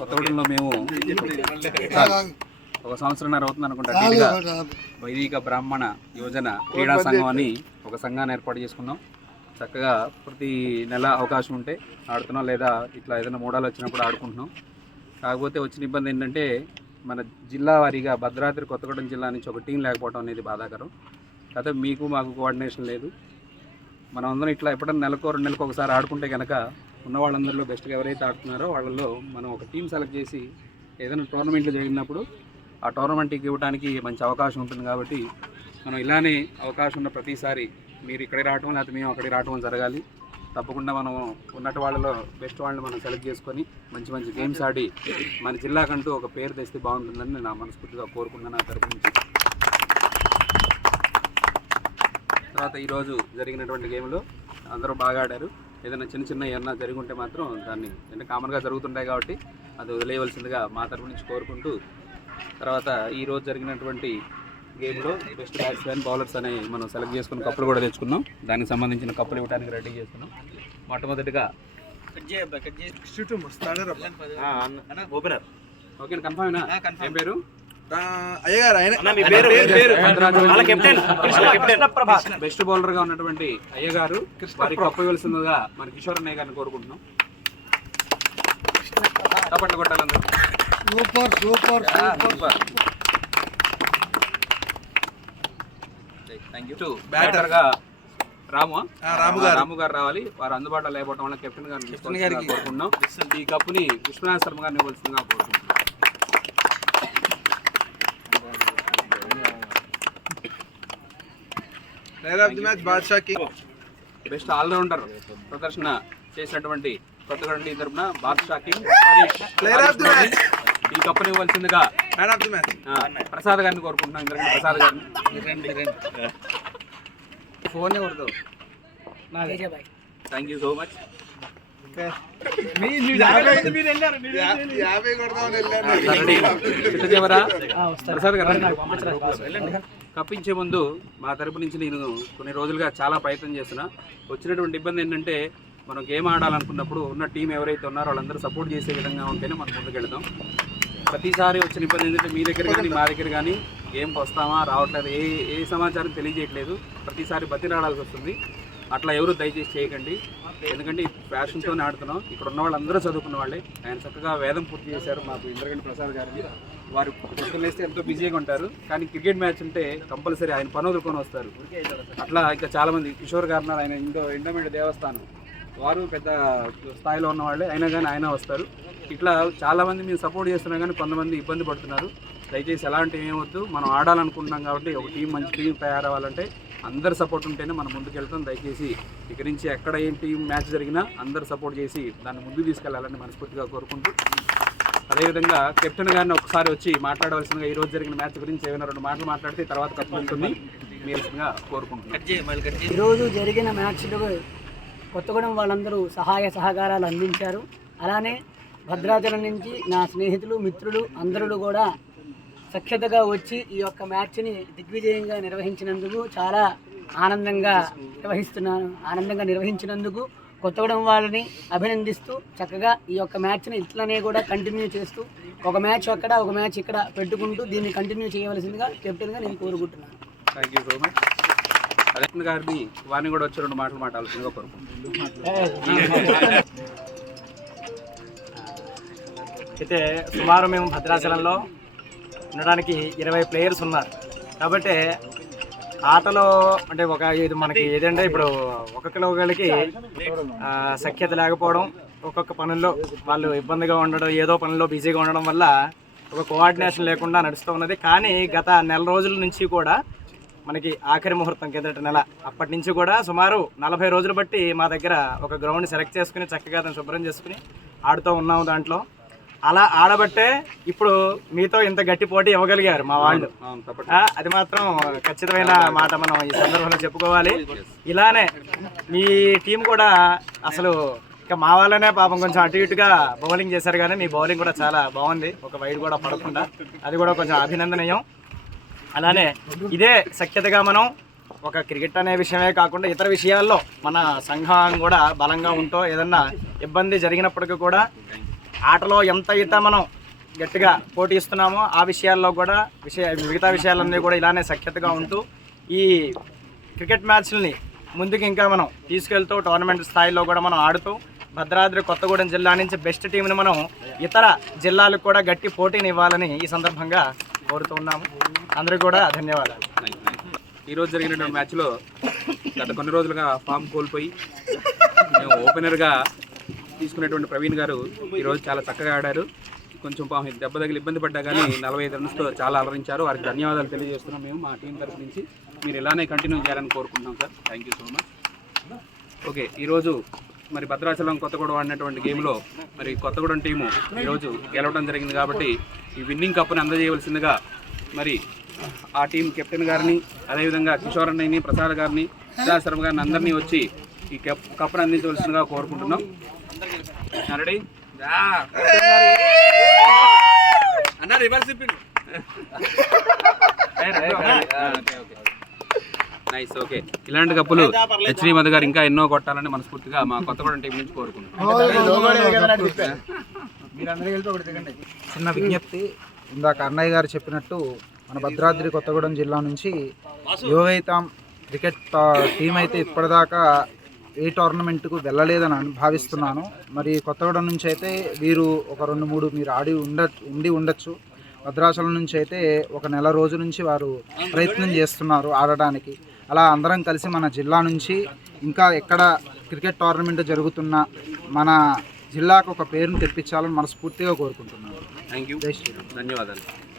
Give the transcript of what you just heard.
కొత్తగూడెంలో మేము ఒక సంవత్సరంన్నర అవుతుంది అనుకుంటా వైదిక బ్రాహ్మణ యోజన క్రీడా సంఘం అని ఒక సంఘాన్ని ఏర్పాటు చేసుకున్నాం. చక్కగా ప్రతి నెల అవకాశం ఉంటే ఆడుతున్నాం లేదా ఇట్లా ఏదైనా మూడాలు వచ్చినప్పుడు ఆడుకుంటున్నాం. కాకపోతే వచ్చిన ఇబ్బంది ఏంటంటే మన జిల్లా వారీగా భద్రాద్రి కొత్తగూడెం జిల్లా నుంచి ఒక టీం లేకపోవడం అనేది బాధాకరం. కాకపోతే మీకు మాకు కోఆర్డినేషన్ లేదు. మనం అందరం ఇట్లా ఎప్పుడైనా నెలకో రెండు నెలలకు ఒకసారి ఆడుకుంటే కనుక ఉన్న వాళ్ళందరిలో బెస్ట్గా ఎవరైతే ఆడుతున్నారో వాళ్ళలో మనం ఒక టీం సెలెక్ట్ చేసి ఏదైనా టోర్నమెంట్లు జరిగినప్పుడు ఆ టోర్నమెంట్కి ఇవ్వడానికి మంచి అవకాశం ఉంటుంది కాబట్టి మనం ఇలానే అవకాశం ఉన్న ప్రతిసారి మీరు ఇక్కడే రావటం లేకపోతే మేము అక్కడికి రావటం జరగాలి. తప్పకుండా మనం ఉన్నట్టు వాళ్ళలో బెస్ట్ వాళ్ళని మనం సెలెక్ట్ చేసుకొని మంచి మంచి గేమ్స్ ఆడి మన జిల్లాకంటూ ఒక పేరు తెస్తే బాగుంటుందని నా మనస్ఫూర్తిగా కోరుకున్నాను నా తరపు నుంచి. తర్వాత ఈరోజు జరిగినటువంటి గేమ్లో అందరూ బాగా ఆడారు. ఏదైనా చిన్న చిన్న ఏమన్నా జరిగి ఉంటే మాత్రం దాన్ని అంటే కామన్గా జరుగుతుంటాయి కాబట్టి అది వదిలేయవలసిందిగా మా తరపు నుంచి కోరుకుంటూ తర్వాత ఈ రోజు జరిగినటువంటి గేమ్లో బెస్ట్ బ్యాట్స్మెన్ బౌలర్స్ అని మనం సెలెక్ట్ చేసుకున్న కప్పులు కూడా తెచ్చుకున్నాం. దానికి సంబంధించిన కప్పులు ఇవ్వడానికి రెడీ చేస్తున్నాం. మొట్టమొదటిగా ఓపెనర్. ఓకే కన్ఫర్మేనా ఏం పేరు? అయ్యగారు ఆయన వాళ్ళ కెప్టెన్. బెస్ట్ బౌలర్గా ఉన్నటువంటి అయ్య గారు వారి కప్పు ఇవ్వాల్సిందిగా మన కిషోర్ అన్నయ్య గారిని కోరుకుంటున్నాం. చప్పట్లు కొట్టాలందరూ. Super super super thank you బ్యాటర్గా Ramu. Ramu garu. Ramu గారు రావాలి. వారు అందుబాటులో లేకపోవడం వల్ల కెప్టెన్ గారిని కోరుకుంటున్నాం. ఈ కప్పుని విశ్వనాథ్ శర్మ గారిని ఇవ్వాల్సిందిగా కోరుకుంటున్నాం. Player of the match Badshah కి బెస్ట్ ఆల్రౌండర్ ప్రదర్శన చేసినటువంటి కొత్తగూడెం తరపున Badshah king Harish Player of the match. ఈ కప్పుని ఇవ్వాల్సిందిగా man of the match Prasad గారిని కోరుకుంటున్నాం. ఇంద్రగంటి ప్రసాద్ గారిని ఫోన్ ఎవరితో thank you so much Prasad గారు. కప్పించే ముందు మా తరపు నుంచి నేను కొన్ని రోజులుగా చాలా ప్రయత్నం చేస్తున్నా. వచ్చినటువంటి ఇబ్బంది ఏంటంటే మనం గేమ్ ఆడాలనుకున్నప్పుడు ఉన్న టీం ఎవరైతే ఉన్నారో వాళ్ళందరూ సపోర్ట్ చేసే విధంగా ఉంటేనే మనం ముందుకెళ్తాం. ప్రతిసారి వచ్చిన ఇబ్బంది ఏంటంటే మీ దగ్గర కానీ మా దగ్గర కానీ గేమ్కి వస్తామా రావట్లేదు ఏ ఏ సమాచారం తెలియజేయట్లేదు. ప్రతిసారి బతిరాడాల్సి వస్తుంది. అట్లా ఎవరు దయచేసి చేయకండి. ఎందుకంటే ఫ్యాషన్తోనే ఆడుతున్నాం. ఇక్కడ ఉన్న వాళ్ళందరూ చదువుకున్న వాళ్ళే. ఆయన చక్కగా వేదం పూర్తి చేశారు మాకు ఇంద్రగంటి ప్రసాద్ గారిని వారు పొద్దున్నేస్తే ఎంతో బిజీగా ఉంటారు. కానీ క్రికెట్ మ్యాచ్ ఉంటే కంపల్సరీ ఆయన పని వదులుకొని వస్తారు. అట్లా ఇంకా చాలా మంది కిషోర్ గారు ఆయన ఇండో ఎండోమెంట్ దేవస్థానం. వారు పెద్ద స్థాయిలో ఉన్న వాళ్ళే. అయినా కానీ ఆయన వస్తారు. ఇట్లా చాలామంది మేము సపోర్ట్ చేస్తున్నా కానీ కొంతమంది ఇబ్బంది పడుతున్నారు. దయచేసి ఎలాంటివి ఏమవద్దు మనం ఆడాలనుకుంటున్నాం కాబట్టి ఒక టీం మంచి టీం తయారవ్వాలంటే అందరి సపోర్ట్ ఉంటేనే మనం ముందుకెళ్తాం. దయచేసి ఇక్కడి నుంచి ఎక్కడ ఏం టీం మ్యాచ్ జరిగినా అందరు సపోర్ట్ చేసి దాన్ని ముందుకు తీసుకెళ్ళాలని మనస్ఫూర్తిగా కోరుకుంటూ అదేవిధంగా కెప్టెన్ గారిని ఒకసారి వచ్చి మాట్లాడవలసిందిగా ఈ రోజు జరిగిన మ్యాచ్ గురించి ఏమైనా రెండు మాటలు మాట్లాడితే తర్వాత కప్పు ఉంటుంది. కోరుకుంటున్నాను. ఈరోజు జరిగిన మ్యాచ్లో కొత్తగూడెం వాళ్ళందరూ సహాయ సహకారాలు అందించారు. అలానే భద్రాచలం నుంచి నా స్నేహితులు మిత్రులు అందరూ కూడా సఖ్యతగా వచ్చి ఈ యొక్క మ్యాచ్ని దిగ్విజయంగా నిర్వహించినందుకు చాలా ఆనందంగా నిర్వహిస్తున్నాను ఆనందంగా నిర్వహించినందుకు కొత్తగూడెం వాళ్ళని అభినందిస్తూ చక్కగా ఈ యొక్క మ్యాచ్ని ఇట్లనే కూడా కంటిన్యూ చేస్తూ ఒక మ్యాచ్ అక్కడ ఒక మ్యాచ్ ఇక్కడ పెట్టుకుంటూ దీన్ని కంటిన్యూ చేయవలసిందిగా కెప్టెన్గా నేను కోరుకుంటున్నాను. థ్యాంక్ యూ సో మచ్ అదే గారిని వారిని కూడా వచ్చి రెండు మాటలు మాట్లాడాల్సిందిగా కోరుకుంటున్నాను. అయితే సుమారు మేము భద్రాచలంలో ఉండడానికి ఇరవై ప్లేయర్స్ ఉన్నారు. కాబట్టి ఆటలో అంటే ఒక ఇది మనకి ఏదంటే ఇప్పుడు ఒక్కొక్కరు ఒకరికి సఖ్యత లేకపోవడం ఒక్కొక్క పనుల్లో వాళ్ళు ఇబ్బందిగా ఉండడం ఏదో పనుల్లో బిజీగా ఉండడం వల్ల ఒక కోఆర్డినేషన్ లేకుండా నడుస్తూ ఉన్నది. కానీ గత నెల రోజుల నుంచి కూడా మనకి ఆఖరి ముహూర్తం కిందటి నెల అప్పటి నుంచి కూడా సుమారు నలభై రోజులు బట్టి మా దగ్గర ఒక గ్రౌండ్ సెలెక్ట్ చేసుకుని చక్కగా దాన్ని శుభ్రం చేసుకుని ఆడుతూ ఉన్నాము దాంట్లో. అలా ఆడబట్టే ఇప్పుడు మీతో ఇంత గట్టి పోటీ ఇవ్వగలిగారు మా వాళ్ళు. అది మాత్రం ఖచ్చితమైన మాట మనం ఈ సందర్భంలో చెప్పుకోవాలి. ఇలానే మీ టీం కూడా అసలు ఇక మా వాళ్ళనే పాపం కొంచెం అటు ఇటుగా బౌలింగ్ చేశారు కానీ మీ బౌలింగ్ కూడా చాలా బాగుంది. ఒక వైడ్ కూడా పడకుండా. అది కూడా కొంచెం అభినందనీయం. అలానే ఇదే సఖ్యతగా మనం ఒక క్రికెట్ అనే విషయమే కాకుండా ఇతర విషయాల్లో మన సంఘం కూడా బలంగా ఉంటూ ఏదన్నా ఇబ్బంది జరిగినప్పటికీ కూడా ఆటలో ఎంత ఈత మనం గట్టిగా పోటీ ఇస్తున్నామో ఆ విషయాల్లో కూడా విషయ మిగతా విషయాలన్నీ కూడా ఇలానే సఖ్యతగా ఉంటూ ఈ క్రికెట్ మ్యాచ్లని ముందుకు ఇంకా మనం తీసుకెళ్తూ టోర్నమెంట్ స్థాయిలో కూడా మనం ఆడుతూ భద్రాద్రి కొత్తగూడెం జిల్లా నుంచి బెస్ట్ టీంని మనం ఇతర జిల్లాలకు కూడా గట్టి పోటీని ఇవ్వాలని ఈ సందర్భంగా కోరుతూ ఉన్నాము. అందరికీ కూడా ధన్యవాదాలు. ఈరోజు జరిగినటువంటి మ్యాచ్లో గత కొన్ని రోజులుగా ఫామ్ కోల్పోయి మేము ఓపెనర్గా తీసుకునేటువంటి ప్రవీణ్ గారు ఈరోజు చాలా చక్కగా ఆడారు. కొంచెం పాపం దెబ్బ తగిలి ఇబ్బంది పడ్డా కానీ నలభై ఐదు రన్స్తో చాలా అలరించారు. వారికి ధన్యవాదాలు తెలియజేస్తున్నాం మేము మా టీం తరఫు నుంచి. మీరు ఇలానే కంటిన్యూ చేయాలని కోరుకుంటున్నాం sir. Thank you so much okay ఈరోజు మరి భద్రాచలం కొత్తగూడ ఆడినటువంటి గేమ్లో మరి కొత్తగూడెం టీము ఈరోజు గెలవడం జరిగింది కాబట్టి ఈ విన్నింగ్ కప్ని అందజేయవలసిందిగా మరి ఆ టీం కెప్టెన్ గారిని అదేవిధంగా కిషోర్ అన్నయ్యని ప్రసాద్ గారిని సిద్ధార్థ శర్మ గారిని అందరినీ వచ్చి ఈ కప్ కప్ను అందించవలసిందిగా కోరుకుంటున్నాం. రెడీ? అన్న రివర్స్ నైస్ ఓకే ఇలాంటి కప్పులు హెచ్డి మధు గారు ఇంకా ఎన్నో కొట్టాలని మనస్ఫూర్తిగా మా కొత్తగూడెం టీం నుంచి కోరుకుంటున్నాం. చిన్న విజ్ఞప్తి ఇందాక అన్నయ్య గారు చెప్పినట్టు మన భద్రాద్రి కొత్తగూడెం జిల్లా నుంచి యువైతాం క్రికెట్ టీం అయితే ఇప్పటిదాకా ఏ టోర్నమెంట్కు వెళ్ళలేదని భావిస్తున్నాను. మరి కొత్తగూడెం నుంచి అయితే వీరు ఒక రెండు మూడు మీరు ఆడి ఉండ ఉండి ఉండొచ్చు. భద్రాచలం నుంచి అయితే ఒక నెల రోజు నుంచి వారు ప్రయత్నం చేస్తున్నారు ఆడడానికి. అలా అందరం కలిసి మన జిల్లా నుంచి ఇంకా ఎక్కడ క్రికెట్ టోర్నమెంట్ జరుగుతున్నా మన జిల్లాకు ఒక పేరును తెప్పించాలని మనస్ఫూర్తిగా కోరుకుంటున్నాను. థ్యాంక్ యూ ధన్యవాదాలు.